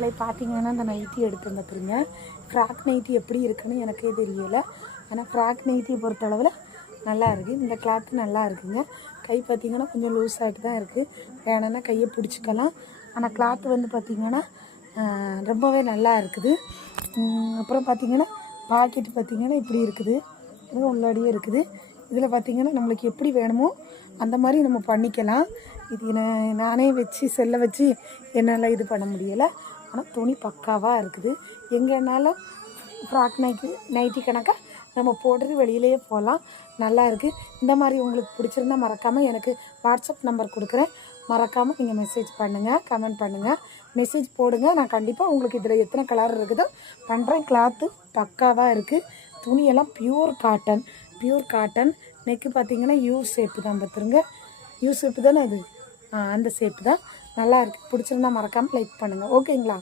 மக்களை பார்த்தீங்கன்னா இந்த நைட்டி எடுத்து பார்த்துருங்க. ஃப்ராக் நைட்டி எப்படி இருக்குன்னு எனக்கே தெரியலை. ஆனால் ஃப்ராக் நைட்டியை பொறுத்தளவில் நல்லா இருக்குது. இந்த கிளாத்து நல்லா இருக்குங்க. கை பார்த்திங்கன்னா கொஞ்சம் லூஸ் ஆகிட்டு தான் இருக்குது. வேணும்னா கையை பிடிச்சிக்கலாம். ஆனால் கிளாத்து வந்து பார்த்திங்கன்னா ரொம்பவே நல்லா இருக்குது. அப்புறம் பார்த்திங்கன்னா பாக்கெட்டு பார்த்திங்கன்னா இப்படி இருக்குது. இதுவும் உள்ளாடியே இருக்குது. இதில் பார்த்திங்கன்னா நம்மளுக்கு எப்படி வேணுமோ அந்த மாதிரி நம்ம பண்ணிக்கலாம். இது நானே வச்சு செல்லை வச்சு என்னால் இது பண்ண முடியலை. ஆனால் துணி பக்காவாக இருக்குது. எங்கேனாலும் ஃப்ராக் நைட்டி கணக்காக நம்ம போட்டுட்டு வெளியிலேயே போகலாம். நல்லா இருக்குது. இந்த மாதிரி உங்களுக்கு பிடிச்சிருந்தா மறக்காமல் எனக்கு வாட்ஸ்அப் நம்பர் கொடுக்குறேன். மறக்காமல் நீங்கள் மெசேஜ் பண்ணுங்கள், கமெண்ட் பண்ணுங்கள், மெசேஜ் போடுங்க. நான் கண்டிப்பாக உங்களுக்கு இதில் எத்தனை கலர் இருக்குதோ பண்ணுறேன். கிளாத்து பக்காவாக இருக்குது. துணியெல்லாம் பியூர் காட்டன். நெக்கு பார்த்திங்கன்னா யூ ஷேப்பு தான். பார்த்துருங்க, யூ ஷேப்பு தானே இது. அந்த ஷேப்பு தான். நல்லா இருக்குது. பிடிச்சிருந்தா மறக்காமல் லைக் பண்ணுங்கள். ஓகேங்களா?